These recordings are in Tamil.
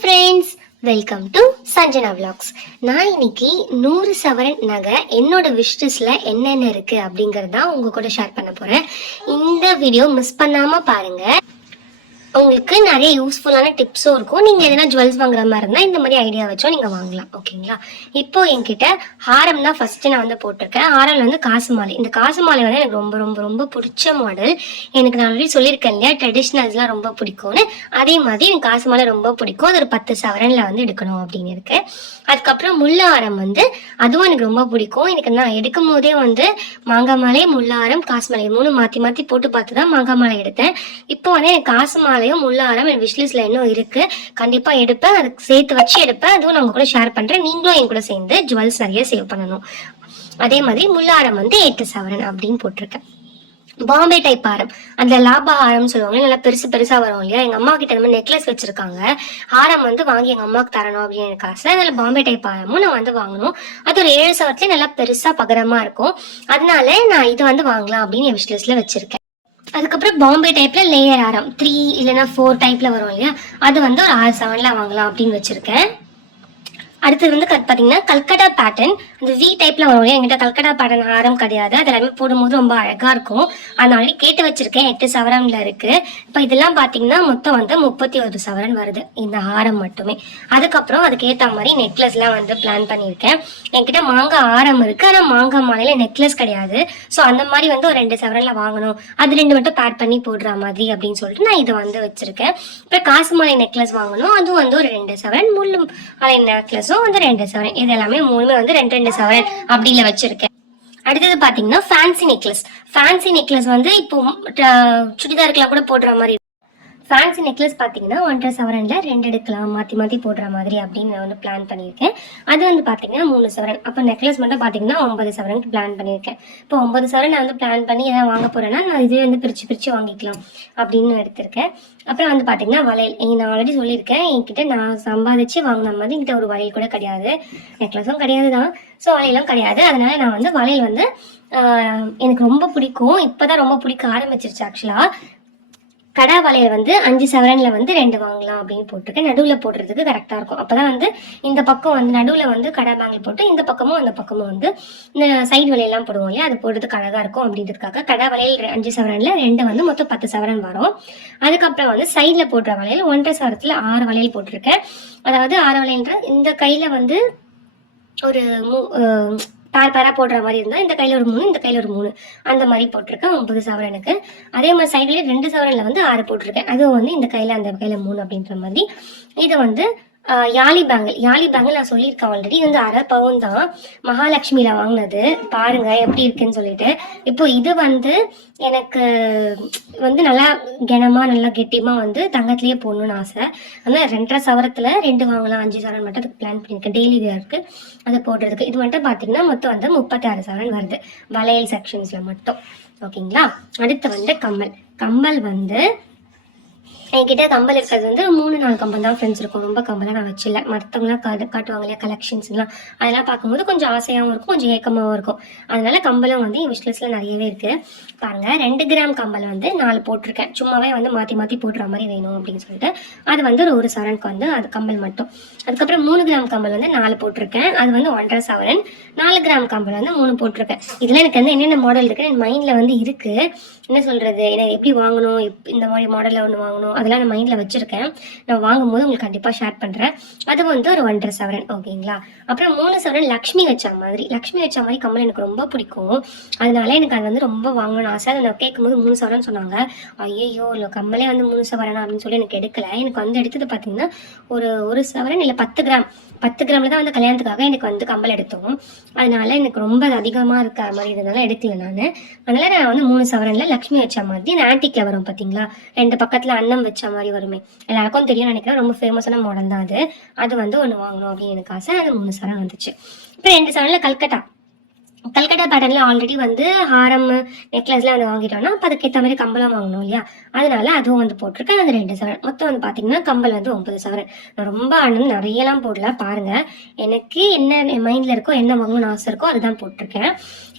Friends, welcome to Sanjana vlogs. நான் இன்னைக்கு 100 சவரன் நகை என்னோட விஷ்லிஸ்ட்ல என்னென்ன இருக்கு அப்படிங்கறத உங்க கூட ஷேர் பண்ண போறேன். இந்த வீடியோ மிஸ் பண்ணாம பாருங்க. உங்களுக்கு நிறைய யூஸ்ஃபுல்லான டிப்ஸும் இருக்கும். நீங்கள் எதனா ஜுவல்ஸ் வாங்குற மாதிரி இருந்தால் இந்த மாதிரி ஐடியா வச்சோம் நீங்கள் வாங்கலாம். ஓகேங்களா? இப்போ என்கிட்ட ஹாரம் தான் ஃபஸ்ட்டு நான் வந்து போட்டிருக்கேன். ஹாரம்ல வந்து காசு மாலை. இந்த காசு மாலை வந்து எனக்கு ரொம்ப ரொம்ப ரொம்ப பிடிச்ச மாடல். எனக்கு நான் ஆல்ரெடி சொல்லியிருக்கேன் இல்லையா, ட்ரெடிஷ்னல்ஸ்லாம் ரொம்ப பிடிக்கும்னு. அதே மாதிரி எனக்கு காசு மாலை ரொம்ப பிடிக்கும். அது ஒரு 10 சவரனில் வந்து எடுக்கணும் அப்படின்னு இருக்கு. அதுக்கப்புறம் முல்லை ஹாரம் வந்து அதுவும் எனக்கு ரொம்ப பிடிக்கும். எனக்கு நான் எடுக்கும் போதே வந்து மாங்காய் மாலை, முல்லை ஹாரம், காசு மாலை 3 மாற்றி மாற்றி போட்டு பார்த்து தான் மாங்காய் மாலை எடுத்தேன். இப்போ வந்து எனக்கு காசு மாலை முல்லை ஹாரம் என் விஷ்லிஸ்ட்ல இன்னும் இருக்கு. கண்டிப்பா எடுப்பேன், அதுக்கு சேர்த்து வச்சு எடுப்பேன். அதுவும் நான் உங்க கூட ஷேர் பண்றேன். நீங்களும் என் கூட சேர்ந்து ஜுவல்ஸ் நிறைய சேவ் பண்ணணும். அதே மாதிரி முல்லை ஹாரம் வந்து 8 சவரன் அப்படின்னு போட்டிருக்கேன். பாம்பே டைப் ஹாரம், அந்த லாபா ஹாரம் சொல்லுவாங்க, நல்லா பெருசு பெருசா வரும் இல்லையா. எங்க அம்மா கிட்ட நம்ம நெக்லஸ் வச்சிருக்காங்க. ஹாரம் வந்து வாங்கி எங்க அம்மாவுக்கு தரணும் அப்படின்னு எனக்கு ஆசை. அதில் பாம்பே டைப் ஹாரமும் நான் வந்து வாங்கணும். அது ஒரு 7 சவரத்துலேயே நல்லா பெருசா பகரமா இருக்கும். அதனால நான் இது வந்து வாங்கலாம் அப்படின்னு என் விஷ்லிஸ்ட்ல வச்சிருக்கேன். அதுக்கப்புறம் பாம்பே டைப்ல லேயர் ஹாரம் 3 இல்லைன்னா 4 டைப்ல வரும் இல்லையா, அது வந்து ஒரு 6 சவரன்ல வாங்கலாம் அப்படின்னு வச்சிருக்கேன். அடுத்தது வந்து பார்த்தீங்கன்னா கல்கட்டா பேட்டர்ன், இந்த வி டைப்ல வரும் இல்லையா. என்கிட்ட கல்கட்டா பேட்டர்ன் ஹாரம் கிடையாது. அது எல்லாமே போடும்போது ரொம்ப அழகா இருக்கும். அதனால கேட்டு வச்சிருக்கேன். 8 சவரன்ல இருக்கு. இப்போ இதெல்லாம் பார்த்தீங்கன்னா மொத்தம் வந்து 31 சவரன் வருது இந்த ஹாரம் மட்டுமே. அதுக்கப்புறம் அதுக்கேற்ற மாதிரி நெக்லஸ்லாம் வந்து பிளான் பண்ணியிருக்கேன். என்கிட்ட மாங்காய் ஹாரம் இருக்கு, ஆனால் மாங்காய் மாலையில நெக்லஸ் கிடையாது. ஸோ அந்த மாதிரி வந்து ஒரு 2 சவரன்ல வாங்கணும். அது 2 மட்டும் பேட் பண்ணி போடுற மாதிரி அப்படின்னு சொல்லிட்டு நான் இதை வந்து வச்சிருக்கேன். இப்போ காசு மாலை நெக்லஸ் வாங்கணும், அதுவும் வந்து ஒரு 2 சவரன். முள்ளு மாலை நெக்லஸ் வந்து 2 சவரன். இது எல்லாமே மூணுமே வந்து 2 சவரன் அப்படில வச்சிருக்கேன். அடுத்தது பாத்தீங்கன்னா ஃபேன்சி நெக்லஸ். ஃபேன்சி நெக்லஸ் வந்து இப்போ சுடிதாருக்குலாம் கூட போடுற மாதிரி. ஃபேன்சி நெக்லஸ் பார்த்தீங்கன்னா 1.5 சவரன்ல 2 எடுக்கலாம், மாற்றி மாற்றி போடுற மாதிரி அப்படின்னு நான் வந்து பிளான் பண்ணியிருக்கேன். அது வந்து பார்த்தீங்கன்னா 3 சவரன். அப்போ நெக்லஸ் மட்டும் பார்த்தீங்கன்னா 9 சவரனுக்கு பிளான் பண்ணியிருக்கேன். இப்போ 9 சவரன் நான் வந்து பிளான் பண்ணி எதாவது வாங்க போறேன்னா நான் இதே வந்து பிரித்து வாங்கிக்கலாம் அப்படின்னு எடுத்திருக்கேன். அப்புறம் வந்து பார்த்தீங்கன்னா வளையல். நான் ஆல்ரெடி சொல்லியிருக்கேன், என்கிட்ட நான் சம்பாதிச்சு வாங்கின மாதிரி என்கிட்ட ஒரு வளையல் கூட கிடையாது. நெக்லஸும் கிடையாது தான், ஸோ வளையலும் கிடையாது. அதனால நான் வந்து வளையல் வந்து எனக்கு ரொம்ப பிடிக்கும். இப்போதான் ரொம்ப பிடிக்க ஆரம்பிச்சிருச்சு ஆக்சுவலாக. கடா வளையல் வந்து 5 சவரன்ல வந்து 2 வாங்கலாம் அப்படின்னு போட்டிருக்கேன். நடுவில் போடுறதுக்கு கரெக்டாக இருக்கும். அப்போதான் வந்து இந்த பக்கம் வந்து நடுவில் வந்து கடா பேங்கில் போட்டு இந்த பக்கமும் அந்த பக்கமும் வந்து இந்த சைடு வளையெல்லாம் போடுவோம் இல்லையா, அது போடுறதுக்கு அழகாக இருக்கும் அப்படின்றதுக்காக கடா வளையல் 5 சவரன்ல 2 வந்து மொத்தம் 10 சவரன் வரும். அதுக்கப்புறம் வந்து சைடில் போடுற வளையல் 1.5 சவரத்தில் 6 வளையல் போட்டிருக்கேன். அதாவது 6 வளையல்ன்ற இந்த கையில் வந்து ஒரு பேரா போடுற மாதிரி இருந்தால் இந்த கையில் ஒரு 3, இந்த கையில் ஒரு 3, அந்த மாதிரி போட்டிருக்கேன் 9 சவரனுக்கு. அதே மாதிரி சைட்லேயே 2 சவரனில் வந்து 6 போட்டிருக்கேன். அதுவும் வந்து இந்த கையில் அந்த கையில் 3 அப்படின்ற மாதிரி. இதை வந்து யாலி பேங்கிள் நான் சொல்லியிருக்கேன் ஆல்ரெடி. இது வந்து 1/2 பவுன் தான், மகாலட்சுமியில வாங்கினது. பாருங்க எப்படி இருக்குன்னு சொல்லிட்டு. இப்போ இது வந்து எனக்கு வந்து நல்லா கனமா நல்லா கெட்டியமா வந்து தங்கத்திலேயே போடணும்னு ஆசை. அதனால 2.5 சவரத்துல 2 வாங்கலாம். 5 சவரன் மட்டும் அதுக்கு பிளான் பண்ணியிருக்கேன் டெய்லி வேருக்கு அதை போடுறதுக்கு. இது மட்டும் பார்த்தீங்கன்னா மொத்தம் வந்து 36 சவரன் வருது வளையல் செக்ஷன்ஸ்ல மட்டும். ஓகேங்களா? அடுத்து வந்து கம்மல் வந்து என்கிட்ட கம்பல் இருக்கிறது வந்து 3-4 கம்பல் தான் ஃப்ரெண்ட்ஸ் இருக்கும். ரொம்ப கம்பலாக நான் வச்சில்ல. மற்றவங்களாம் காட்டுவாங்க இல்லையா கலெக்ஷன்ஸ்லாம், அதெல்லாம் பார்க்கும்போது கொஞ்சம் ஆசையாகவும் இருக்கும், கொஞ்சம் ஏக்கமாகவும் இருக்கும். அதனால கம்பலும் வந்து என் விஷ்லிஸ்ட்ல நிறையவே இருக்கு. பாருங்க, 2 கிராம் கம்பல் வந்து 4 போட்டிருக்கேன். சும்மாவே வந்து மாற்றி மாற்றி போடுற மாதிரி வேணும் அப்படின்னு சொல்லிட்டு. அது வந்து ஒரு சவரனுக்கு வந்து அது கம்பல் மட்டும். அதுக்கப்புறம் 3 கிராம் கம்பல் வந்து 4 போட்டிருக்கேன். அது வந்து 1.5 சவரன். 4 கிராம் கம்பல் வந்து 3 போட்டிருக்கேன். இதெல்லாம் எனக்கு வந்து என்னென்ன மாடல் இருக்கு என் மைண்ட்ல வந்து இருக்கு. என்ன சொல்றது, எனக்கு எப்படி வாங்கணும், இந்த மாதிரி மாடலில் ஒன்று வாங்கணும், அதெல்லாம் நான் மைண்டில் வச்சுருக்கேன். நான் வாங்கும்போது உங்களுக்கு கண்டிப்பாக ஷேர் பண்ணுறேன். அது வந்து ஒரு 1.5 சவரன். ஓகேங்களா? அப்புறம் 3 சவரன் லக்ஷ்மி வச்ச மாதிரி கம்மல் எனக்கு ரொம்ப பிடிக்கும். அதனால எனக்கு அது வந்து ரொம்ப வாங்கணும்னு ஆசை. அதை நான் கேட்கும்போது 3 சவரன் சொன்னாங்க. ஐயோ இல்லை, கம்மலே வந்து 3 சவரனா அப்படின்னு சொல்லி எனக்கு எடுக்கல. எனக்கு வந்து எடுத்தது பார்த்தீங்கன்னா ஒரு சவரன் இல்லை 10 கிராமில் தான் வந்து கல்யாணத்துக்காக எனக்கு வந்து கம்பல் எடுத்தோம். அதனால எனக்கு ரொம்ப அதிகமாக இருக்க மாதிரி இருந்ததுனால எடுக்கல நான். அதனால நான் வந்து 3 சவரன்ல லக்ஷ்மி வச்ச மாதிரி இந்த ஆன்டிக்ல வரும் பார்த்தீங்களா, 2 பக்கத்தில் அன்னம் வச்ச மாதிரி வருமே, எல்லாருக்கும் தெரியும் நினைக்கிறேன். ரொம்ப ஃபேமஸான மாடல் தான் அது. அது வந்து ஒன்று வாங்கணும் அப்படின்னு எனக்கு ஆசை. அது 3 சவரன் வந்துச்சு. இப்போ 2 சவரன்ல கல்கட்டா கல்கட்டா பேட்டர்னில் ஆல்ரெடி வந்து ஹாரம் நெக்லஸ்லாம் வந்து வாங்கிட்டோம்னா அப்போ அதுக்கேற்ற மாதிரி கம்பலாம் வாங்கணும் இல்லையா, அதனால அதுவும் வந்து போட்டிருக்கேன். அது 2 சவரன். மொத்தம் வந்து பார்த்தீங்கன்னா கம்பல் வந்து 9 சவரன். நான் ரொம்ப நிறையலாம் போடல, பாருங்க. எனக்கு என்ன மைண்டில் இருக்கோ, என்ன வாங்கணும்னு ஆசை இருக்கோ அதுதான் போட்டிருக்கேன்.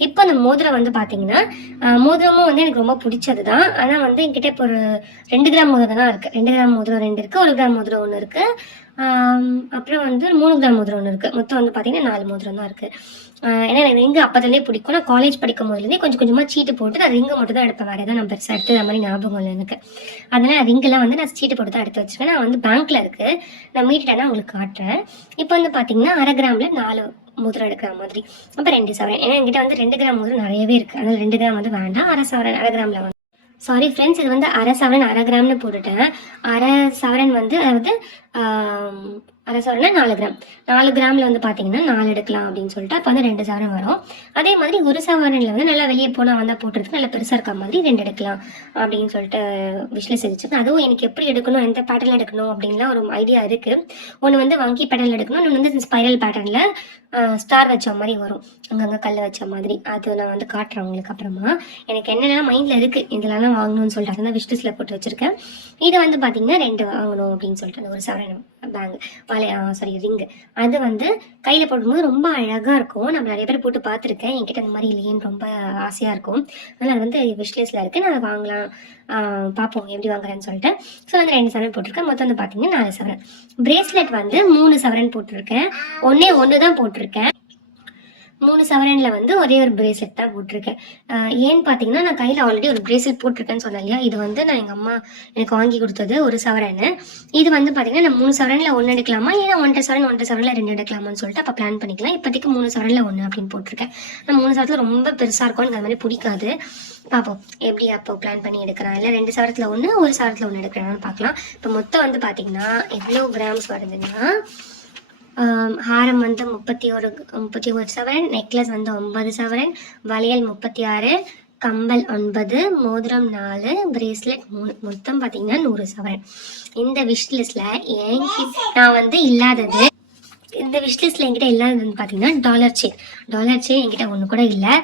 இப்போ அந்த மோதிரம் வந்து பார்த்தீங்கன்னா மோதிரமும் வந்து எனக்கு ரொம்ப பிடிச்சது தான். ஆனால் வந்து என்கிட்ட இப்போ ஒரு 2 கிராம் மோதிரம் தான் இருக்குது. 2 கிராம் மோதிரம் 2 இருக்குது, 1 கிராம் மோதிரம் 1 இருக்குது, அப்புறம் வந்து 3 கிராம் மோதிரம் 1 இருக்குது. மொத்தம் வந்து பார்த்தீங்கன்னா 4 மோதிரம் தான் இருக்குது. ஏன்னா எனக்கு ரிங்கு அப்போதுலேயே பிடிக்கும். நான் காலேஜ் படிக்கும் போதுலேருந்தே கொஞ்சம் கொஞ்சமாக சீட்டு போட்டு நான் ரிங்கு மட்டும் தான் எடுப்பேன். வேறு எதுவும் நான் பெருசாக எடுத்து அது மாதிரி ஞாபகம் இல்லை எனக்கு. அதனால் ரிங்கெல்லாம் வந்து நான் சீட்டு போட்டு தான் எடுத்து வச்சுருக்கேன். நான் வந்து பேங்க்கில் இருக்குது, நான் மீட்டுட்டேன்னா உங்களுக்கு காட்டுறேன். இப்போ வந்து பார்த்தீங்கன்னா 1/2 கிராமில் 4 மோதிரம் எடுக்கிற மாதிரி. அப்போ 2 சவரன். ஏன்னா என்கிட்ட வந்து 2 கிராம் மோதிரம் நிறையவே இருக்குது, அதனால் 2 கிராம் வந்து வேண்டாம். 1/2 சவரன் 1/2 கிராமில் வந்து சாரி ஃப்ரெண்ட்ஸ், இது வந்து 1/2 சவரன் 1/2 கிராம்னு போட்டுட்டேன். 1/2 சவரன் வந்து அதாவது 1/2 சவரன்னா 4 கிராம். 4 கிராமில் வந்து பார்த்தீங்கன்னா 4 எடுக்கலாம் அப்படின்னு சொல்லிட்டு அப்போ வந்து 2 சவரன் வரும். அதே மாதிரி 1 சவரனில் வந்து நல்லா வெளியே போனால் வந்தால் போட்டுறதுக்கு நல்லா பெருசாக இருக்க மாதிரி 2 எடுக்கலாம் அப்படின்னு சொல்லிட்டு விஷயம் செஞ்சுருக்கேன். அதுவும் எனக்கு எப்படி எடுக்கணும், எந்த பேட்டர்னில் எடுக்கணும் அப்படின்லாம் ஒரு ஐடியா இருக்குது. ஒன்று வந்து வங்கி பேட்டர்னில் எடுக்கணும், இன்னொன்று வந்து ஸ்பைரல் பேட்டர்னில் ஸ்டார் வச்ச மாதிரி வரும், அங்கங்கே கல் வச்ச மாதிரி. அது நான் வந்து காட்டுறேன் உங்களுக்கு அப்புறமா. எனக்கு என்னென்ன மைண்டில் இருக்குது இதெல்லாம் வாங்கணும்னு சொல்லிட்டு அதை விஷ் லிஸ்ட்டில் போட்டு வச்சுருக்கேன். இதை வந்து பார்த்தீங்கன்னா 2 வாங்கணும் அப்படின்னு சொல்லிட்டு அந்த 1 சவரன் பேங்க் ரிங்கு அது வந்து கையில் போடும்போது ரொம்ப அழகாக இருக்கும். நம்ம நிறைய பேர் போட்டு பார்த்துருக்கேன், என்கிட்ட அந்த மாதிரி இல்லையேன்னு ரொம்ப ஆசையாக இருக்கும். அதனால் அது வந்து விஷ்லிஸ்டில் இருக்குது, நான் அதை வாங்கலாம், பார்ப்போம் எப்படி வாங்குறேன்னு சொல்லிட்டு. ஸோ வந்து 2 சவரன் போட்டிருக்கேன். மொத்தம் வந்து பார்த்தீங்கன்னா 4 சவரன். பிரேஸ்லெட் வந்து 3 சவரன் போட்டிருக்கேன். ஒன்று தான் போட்டிருக்கேன். 3 சவரனில் வந்து ஒரே ஒரு பிரேஸ்லெட் தான் போட்டிருக்கேன். ஏன்னு பார்த்தீங்கன்னா நான் கையில் ஆல்ரெடி ஒரு பிரேஸ்லெட் போட்டிருக்கேன்னு சொன்னேன் இல்லையா, இது வந்து நான் எங்கள் அம்மா எனக்கு வாங்கி கொடுத்தது 1 சவரன். இது வந்து பார்த்தீங்கன்னா நான் 3 சவரனில் 1 எடுக்கலாமா, ஏன்னா 1.5 சவரனில் 2 எடுக்கலாமான்னு சொல்லிட்டு அப்போ பிளான் பண்ணிக்கலாம். இப்போதைக்கு 3 சவரனில் 1 அப்படின்னு போட்டிருக்கேன். நான் 3 சவரத்தில் ரொம்ப பெருசாக இருக்கும், எனக்கு அது மாதிரி பிடிக்காது. பார்ப்போம் எப்படி அப்போ பிளான் பண்ணி எடுக்கிறேன். இல்லை 2 சவரத்தில் 1 1 சவரத்தில் 1 எடுக்கிறேன்னு பார்க்கலாம். இப்போ மொத்தம் வந்து பார்த்தீங்கன்னா எவ்வளோ கிராம்ஸ் வருதுன்னா, ஹாரம் வந்து 31 சவரன், நெக்லஸ் வந்து 9 சவரன், வளையல் 36, கம்பல் 9, மோதிரம் 4, பிரேஸ்லெட் 3, மொத்தம் பார்த்தீங்கன்னா 100 சவரன். இந்த விஷ் லிஸ்ட்டில் நான் வந்து இல்லாதது, இந்த விஷ் லிஸ்ட்டில் என்கிட்ட இல்லாததுன்னு பார்த்தீங்கன்னா டாலர் செயின் என்கிட்ட ஒன்று கூட இல்லை.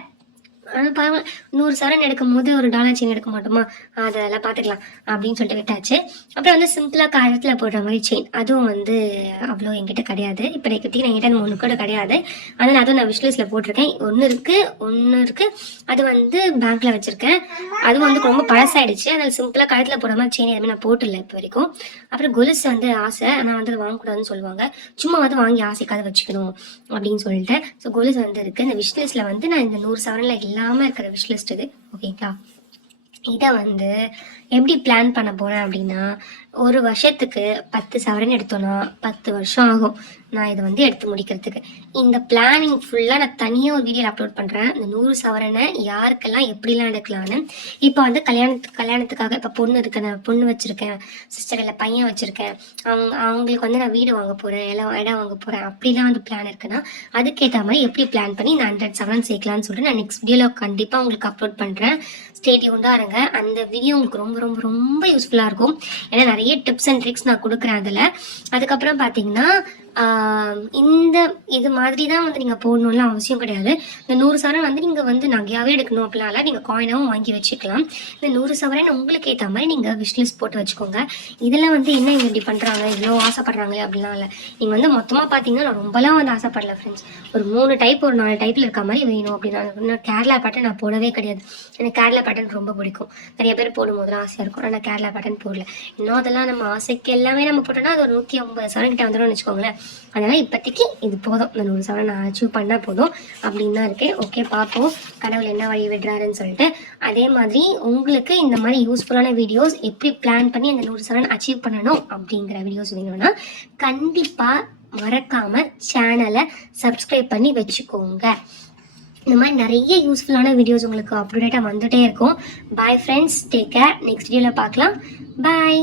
ஆனால் பரவாயில்ல, 100 சவரன் எடுக்கும் போது ஒரு டாலர் செயின் எடுக்க மாட்டோமா, அதெல்லாம் பார்த்துக்கலாம் அப்படின்னு சொல்லிட்டு விட்டாச்சு. அப்புறம் வந்து சிம்பிளாக கழுத்தில் போடுற மாதிரி செயின், அதுவும் வந்து அவ்வளோ என்கிட்ட கிடையாது. இப்போ என்கிட்ட ஒன்று கூட கிடையாது. அதனால் அதுவும் நான் விஷ்லிஸ்ட்டில் போட்டிருக்கேன். ஒன்று இருக்குது, அது வந்து பேங்க்கில் வச்சுருக்கேன். அதுவும் வந்து ரொம்ப பழசாயிடுச்சு, அதனால் சிம்பிளாக கழுத்தில் போடுற மாதிரி செயின் எதுவுமே நான் போட்டுடல இப்போ வரைக்கும். அப்புறம் கொலுசு வந்து ஆசை, ஆனால் வந்து வாங்கக்கூடாதுன்னு சொல்லுவாங்க, சும்மா வந்து வாங்கி ஆசைக்காக வச்சுக்கணும் அப்படின்னு சொல்லிட்டு. ஸோ கொலுசு வந்து இருக்குது. இந்த விஷ்லிஸ்ட்டில் வந்து நான் இந்த 100 சவரனில் இல்லாமல் இருக்கிற விஷ் லிஸ்ட் இது, ஓகேங்களா. இதை வந்து எப்படி பிளான் பண்ண போகிறேன் அப்படின்னா, ஒரு வருஷத்துக்கு 10 சவரன் எடுத்தோன்னா 10 வருஷம் ஆகும் நான் இதை வந்து எடுத்து முடிக்கிறதுக்கு. இந்த பிளானிங் ஃபுல்லாக நான் தனியாக ஒரு வீடியோவில் அப்லோட் பண்ணுறேன். இந்த 100 சவரனை யாருக்கெல்லாம் எப்படிலாம் எடுக்கலான்னு. இப்போ வந்து கல்யாணத்துக்காக இப்போ பொண்ணு இருக்கு, நான் பொண்ணு வச்சுருக்கேன், சிஸ்டர் இல்லை பையன் வச்சுருக்கேன், அவங்களுக்கு வந்து நான் வீடு வாங்க போகிறேன், இடம் வாங்க போகிறேன், அப்படிலாம் வந்து பிளான் இருக்குன்னா அதுக்கேற்ற மாதிரி எப்படி பிளான் பண்ணி இந்த 100 சவரன் சேர்க்கலான்னு சொல்லிட்டு நான் நெக்ஸ்ட் வீடியோவில் கண்டிப்பாக உங்களுக்கு அப்லோட் பண்ணுறேன். ஸ்டே டியூன்டாக இருங்க. அந்த வீடியோ உங்களுக்கு ரொம்ப ரொம்ப ரொம்ப யூஸ்ஃபுல்லாக இருக்கும். ஏன்னா நிறைய டிப்ஸ் அண்ட் ட்ரிக்ஸ் நான் கொடுக்குறேன் அதில். அதுக்கப்புறம் பார்த்தீங்கன்னா இது மாதிரி தான் வந்து நீங்கள் போடணும்லாம் அவசியம் கிடையாது. இந்த 100 சவரன் வந்து நீங்கள் வந்து நகையாகவே எடுக்கணும் அப்படிலாம் இல்லை, நீங்கள் காயினாகவும் வாங்கி வச்சுக்கலாம். இந்த 100 சவரன் உங்களுக்கு ஏற்ற மாதிரி நீங்கள் விஷ்லிஸ்ட் போட்டு வச்சுக்கோங்க. இதெல்லாம் வந்து என்ன இங்கே இப்படி பண்ணுறாங்க, இவ்வளோ ஆசைப்படுறாங்களே அப்படிலாம் இல்லை. நீங்கள் வந்து மொத்தமாக பார்த்தீங்கன்னா நான் ரொம்பலாம் வந்து ஆசைப்படல ஃப்ரெண்ட்ஸ். ஒரு 3 டைப் ஒரு 4 டைப்பில் இருக்க மாதிரி வேணும் அப்படின்னா. நான் கேரளா பேட்டர்ன் நான் போடவே கிடையாது. எனக்கு கேரளா பேட்டர்ன் ரொம்ப பிடிக்கும். நிறைய பேர் போடும்போதுலாம் ஆசையாக இருக்கும், ஆனால் கேரளா பேட்டர்ன் போடல. இன்னும் அதெல்லாம் நம்ம ஆசைக்கு எல்லாமே நம்ம போட்டோம்னா அது ஒரு 150 சவரன் கிட்ட வந்துடும் வச்சுக்கோங்களேன். அதனால் இப்போதைக்கு இது போதும், இந்த 100 சவரன் நான் அச்சீவ் பண்ணால் போதும் அப்படின்னு தான் இருக்கேன். ஓகே, பார்ப்போம் கடவுள் என்ன வழி விடுறாருன்னு சொல்லிட்டு. அதே மாதிரி உங்களுக்கு இந்த மாதிரி யூஸ்ஃபுல்லான வீடியோஸ் எப்படி பிளான் பண்ணி அந்த 100 சவரன் அச்சீவ் பண்ணணும் அப்படிங்கிற வீடியோஸ் வேணும்னா கண்டிப்பாக மறக்காமல் சேனலை சப்ஸ்கிரைப் பண்ணி வச்சுக்கோங்க. இந்த மாதிரி நிறைய யூஸ்ஃபுல்லான வீடியோஸ் உங்களுக்கு அப்டேட்டாக வந்துகிட்டே இருக்கும். Bye friends, take care. Next வீடியோவில் பார்க்கலாம். பாய்.